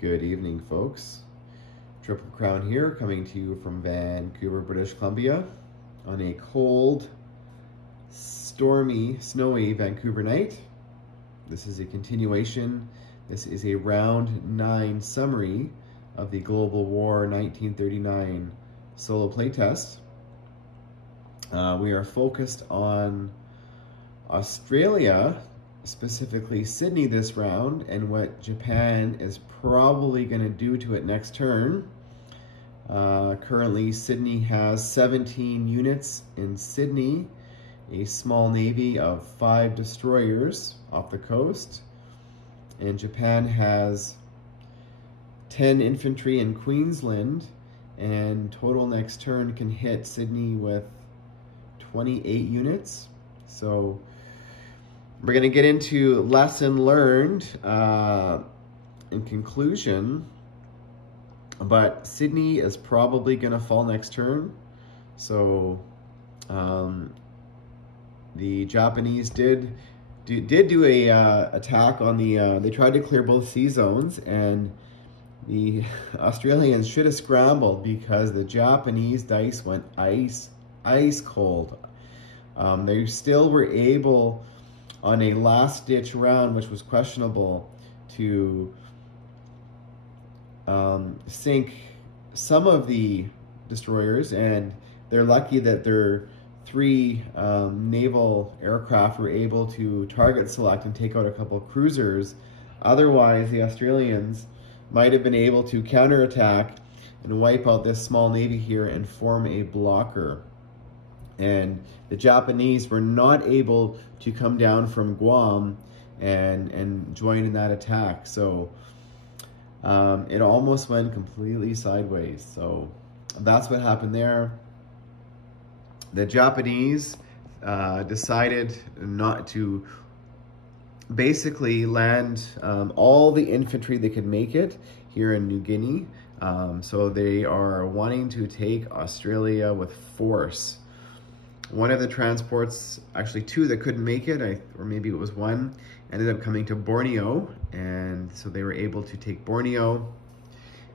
Good evening, folks. Triple Crown here, coming to you from Vancouver, British Columbia on a cold, stormy, snowy Vancouver night. This is a continuation. This is a round 9 summary of the Global War 1939 solo playtest. We are focused on Australia, specifically Sydney this round, and what Japan is probably going to do to it next turn. Currently, Sydney has 17 units in Sydney, a small navy of 5 destroyers off the coast, and Japan has 10 infantry in Queensland, and total next turn can hit Sydney with 28 units. So we're going to get into lesson learned in conclusion, but Sydney is probably going to fall next turn. So the Japanese did do a attack on the, they tried to clear both sea zones, and the Australians should have scrambled because the Japanese dice went ice cold. They still were able, on a last-ditch round, which was questionable, to sink some of the destroyers, and they're lucky that their 3 naval aircraft were able to target select and take out a couple of cruisers. Otherwise, the Australians might have been able to counterattack and wipe out this small navy here and form a blocker. And the Japanese were not able to come down from Guam and join in that attack. So it almost went completely sideways. So that's what happened there. The Japanese decided not to basically land all the infantry they could make it here in New Guinea. So they are wanting to take Australia with force. One of the transports, actually 2 that couldn't make it, or maybe it was 1, ended up coming to Borneo, and so they were able to take Borneo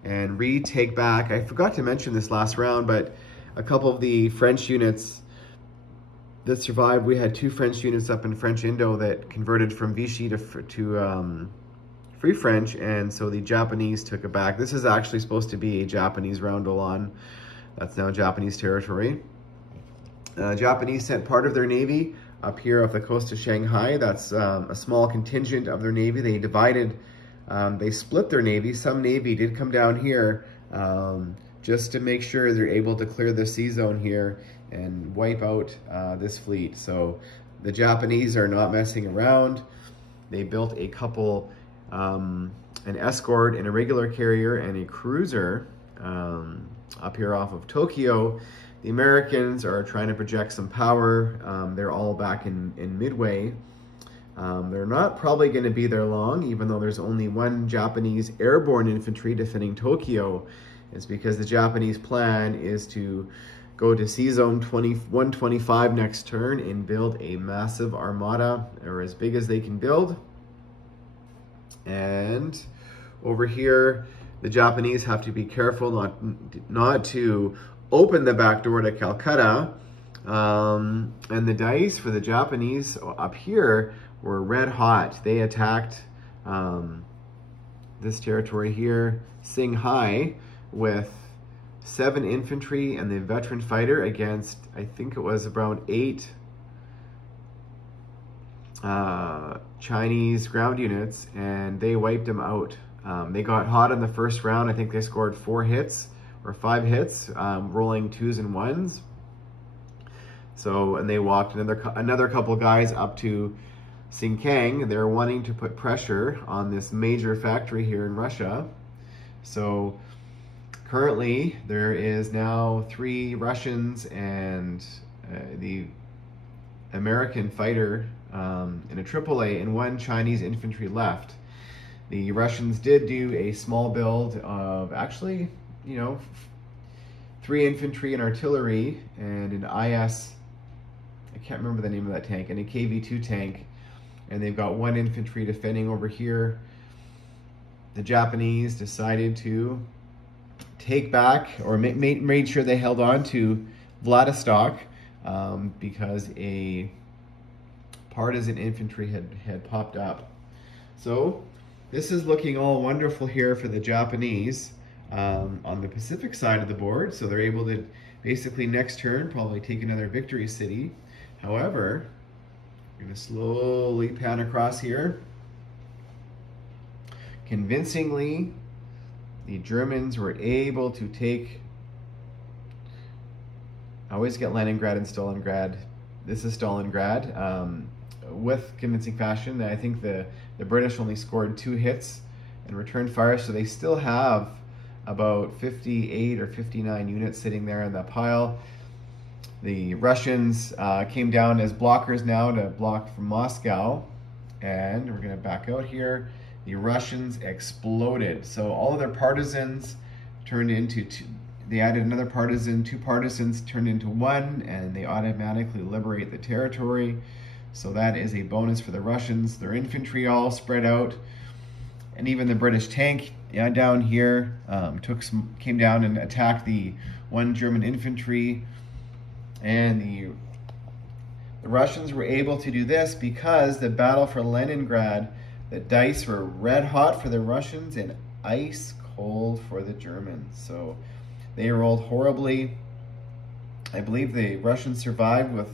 and retake back. I forgot to mention this last round, but a couple of the French units that survived, we had 2 French units up in French Indo that converted from Vichy to Free French, and so the Japanese took it back. This is actually supposed to be a Japanese roundolan. That's now Japanese territory. Japanese sent part of their navy up here off the coast of Shanghai. That's a small contingent of their navy. They divided, they split their navy. Some navy did come down here just to make sure they're able to clear the sea zone here and wipe out this fleet. So the Japanese are not messing around. They built a couple, an escort and a regular carrier and a cruiser up here off of Tokyo. The Americans are trying to project some power. They're all back in Midway. They're not probably going to be there long, even though there's only 1 Japanese airborne infantry defending Tokyo. It's because the Japanese plan is to go to Sea Zone 125 next turn and build a massive armada, or as big as they can build. And over here, the Japanese have to be careful not to open the back door to Calcutta, and the dice for the Japanese up here were red hot. They attacked this territory here, Singhai, with 7 infantry and the veteran fighter against, I think it was around 8 Chinese ground units, and they wiped them out. They got hot in the first round. I think they scored 4 hits or 5 hits, rolling 2s and 1s. So, and they walked another couple guys up to Xinjiang. They're wanting to put pressure on this major factory here in Russia. So currently there is now 3 Russians and the American fighter in a AAA and 1 Chinese infantry left. The Russians did do a small build of, actually, 3 infantry and artillery and an IS, I can't remember the name of that tank, and a KV-2 tank, and they've got 1 infantry defending over here. the Japanese decided to take back, or made sure they held on to Vladivostok, because a partisan infantry had popped up. So this is looking all wonderful here for the Japanese on the Pacific side of the board. So they're able to basically next turn probably take another victory city. However, we're going to slowly pan across here. Convincingly, the Germans were able to take, I always get Leningrad and Stalingrad. This is Stalingrad, with convincing fashion. I think the British only scored 2 hits and returned fire, so they still have about 58 or 59 units sitting there in that pile. The Russians came down as blockers now to block from Moscow, and we're going to back out here. The Russians exploded. So all of their partisans turned into they added another partisan, 2 partisans turned into 1, and they automatically liberate the territory. So that is a bonus for the Russians. Their infantry all spread out, and even the British tank down here came down and attacked the 1 German infantry. And the Russians were able to do this because the battle for Leningrad, the dice were red hot for the Russians and ice cold for the Germans. So they rolled horribly. I believe the Russians survived with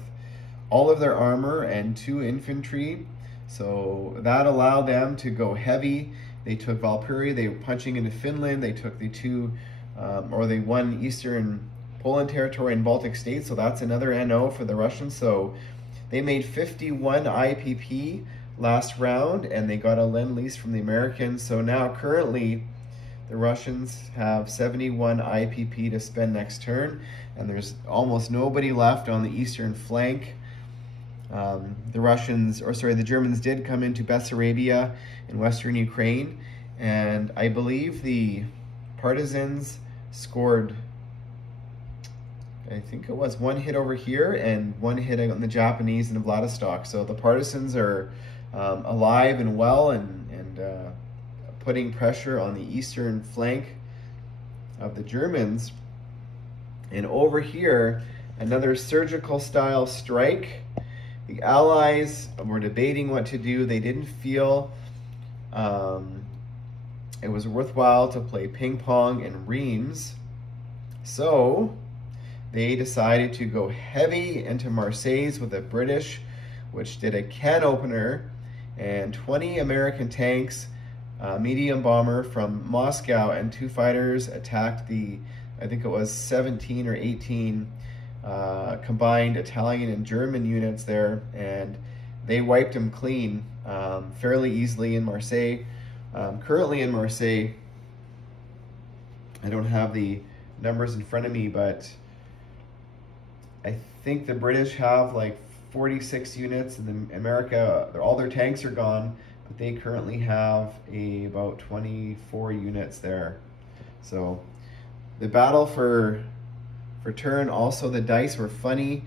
all of their armor and 2 infantry. So that allowed them to go heavy. They took Valpuri, they were punching into Finland, they took they won Eastern Poland territory and Baltic states, so that's another NO for the Russians. So they made 51 IPP last round, and they got a Lend-Lease from the Americans. So now currently the Russians have 71 IPP to spend next turn, and there's almost nobody left on the eastern flank. The Germans did come into Bessarabia in western Ukraine, and I believe the partisans scored, I think it was 1 hit over here and 1 hit on the Japanese in Vladivostok. So the partisans are alive and well and putting pressure on the eastern flank of the Germans. And over here, another surgical style strike. The Allies were debating what to do. They didn't feel it was worthwhile to play ping pong and Reims. So they decided to go heavy into Marseille with the British, which did a can opener, and 20 American tanks, medium bomber from Moscow, and 2 fighters attacked I think it was 17 or 18 combined Italian and German units there, and they wiped them clean fairly easily in Marseille. Currently in Marseille, I don't have the numbers in front of me, but I think the British have like 46 units, and then America, all their tanks are gone, but they currently have about 24 units there. So the battle for turn, also the dice were funny.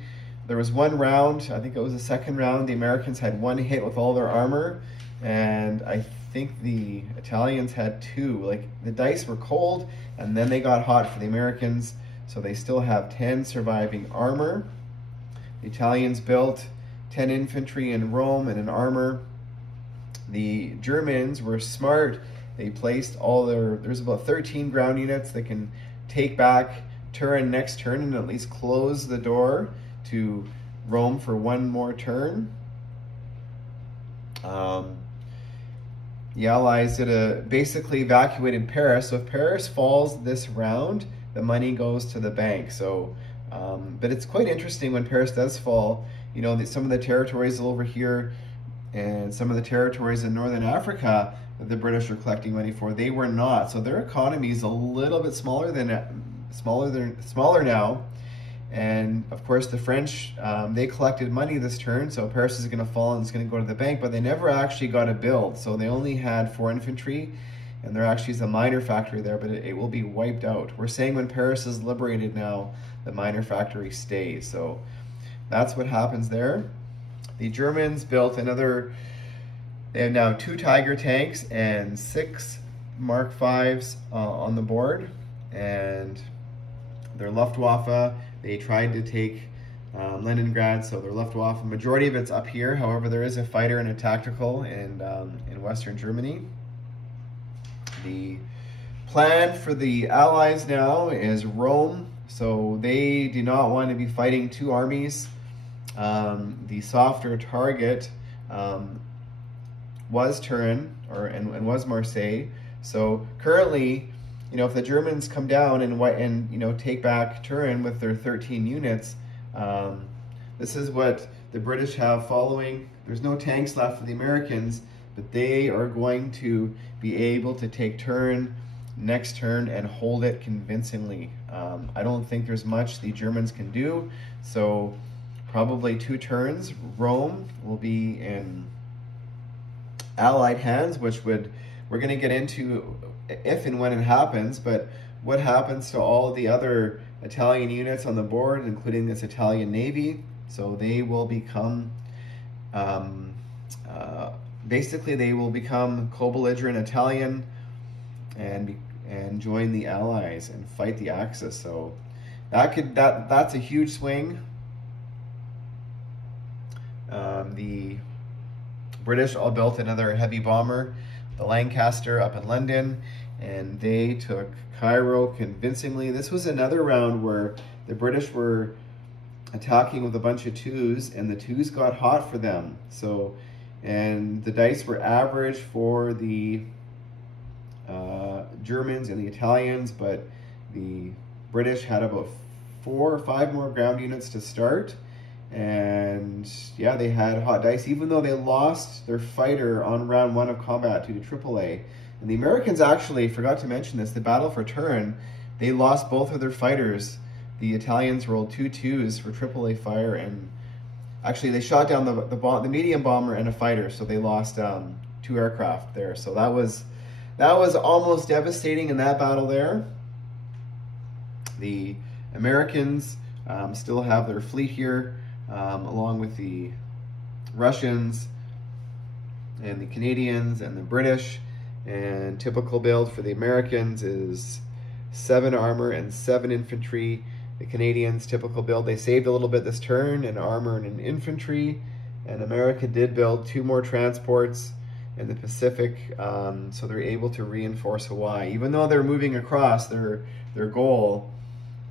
There was 1 round, I think it was the 2nd round, the Americans had 1 hit with all their armor, and I think the Italians had 2. Like, the dice were cold, and then they got hot for the Americans, so they still have 10 surviving armor. The Italians built 10 infantry in Rome and an armor. The Germans were smart. They placed there's about 13 ground units that can take back Turin next turn and at least close the door to Rome for 1 more turn. The Allies basically evacuated Paris. So if Paris falls this round, the money goes to the bank. So, but it's quite interesting when Paris does fall. You know, some of the territories over here and some of the territories in Northern Africa that the British are collecting money for, they were not. So their economy is a little bit smaller now. And of course the French, they collected money this turn, so Paris is going to fall and it's going to go to the bank, but they never actually got a build. So they only had 4 infantry, and there actually is a miner factory there, but it will be wiped out. We're saying when Paris is liberated now, the miner factory stays. So that's what happens there. The Germans built they have now 2 Tiger tanks and 6 Mark V's on the board, and their Luftwaffe, they tried to take Leningrad, so their Luftwaffe, majority of it's up here. However, there is a fighter and a tactical in Western Germany. The plan for the Allies now is Rome, so they do not want to be fighting two armies. The softer target was Turin and was Marseille. So currently, you know, if the Germans come down and you know, take back Turin with their 13 units, this is what the British have following. There's no tanks left for the Americans, but they are going to be able to take Turin next turn and hold it convincingly. I don't think there's much the Germans can do, so probably 2 turns. Rome will be in Allied hands, which we're going to get into if and when it happens, but what happens to all of the other Italian units on the board, including this Italian Navy? So they will become, basically they will become co-belligerent Italian and join the Allies and fight the Axis. So that's a huge swing. The British all built another heavy bomber, the Lancaster, up in London, and they took Cairo convincingly. This was another round where the British were attacking with a bunch of 2s, and the 2s got hot for them. So, and the dice were average for the Germans and the Italians, but the British had about 4 or 5 more ground units to start. And yeah, they had hot dice, even though they lost their fighter on round 1 of combat to AAA. And the Americans actually, forgot to mention this, the battle for Turin, they lost both of their fighters. The Italians rolled 2 2s for AAA fire, and actually they shot down the medium bomber and a fighter, so they lost 2 aircraft there. So that was almost devastating in that battle there. The Americans still have their fleet here, along with the Russians and the Canadians and the British. And typical build for the Americans is 7 armor and 7 infantry. The Canadians, typical build, they saved a little bit this turn, an armor and an infantry. And America did build 2 more transports in the Pacific, so they're able to reinforce Hawaii. Even though they're moving across, their goal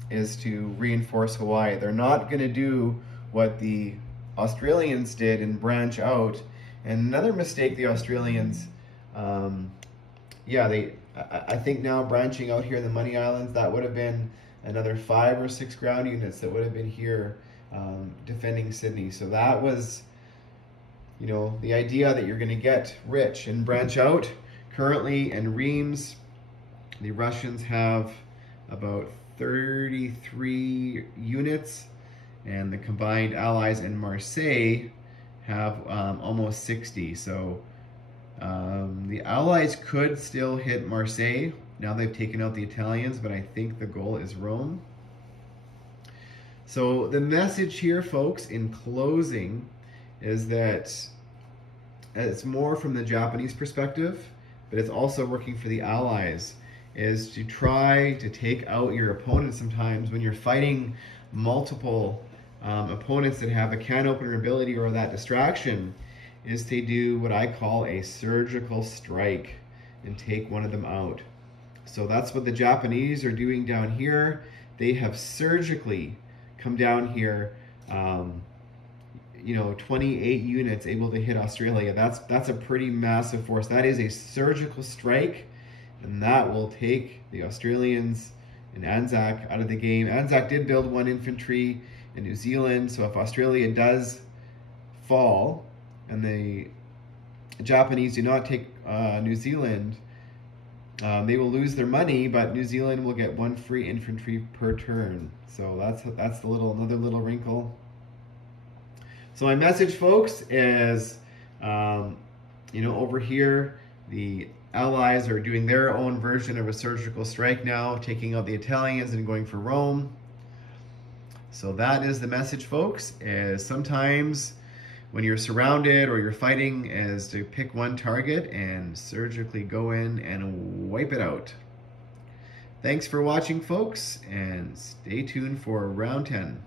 is to reinforce Hawaii. They're not going to do what the Australians did and branch out. And another mistake the Australians, I think now branching out here in the Money Islands, that would have been another 5 or 6 ground units that would have been here defending Sydney. So that was, you know, the idea that you're going to get rich and branch out. Currently in Reims, the Russians have about 33 units, and the combined Allies in Marseille have almost 60. So the Allies could still hit Marseille. Now they've taken out the Italians, but I think the goal is Rome. So the message here, folks, in closing, is that it's more from the Japanese perspective, but it's also working for the Allies, is to try to take out your opponent sometimes when you're fighting multiple opponents that have a can opener ability or that distraction, is to do what I call a surgical strike and take one of them out. So that's what the Japanese are doing down here. They have surgically come down here, 28 units able to hit Australia. That's a pretty massive force. That is a surgical strike, and that will take the Australians and Anzac out of the game. Anzac did build 1 infantry in New Zealand, so if Australia does fall and the Japanese do not take New Zealand, they will lose their money, but New Zealand will get 1 free infantry per turn. So that's another little wrinkle. So my message, folks, is over here the Allies are doing their own version of a surgical strike now, taking out the Italians and going for Rome. So that is the message, folks, is sometimes when you're surrounded or you're fighting is to pick one target and surgically go in and wipe it out. Thanks for watching, folks, and stay tuned for round 10.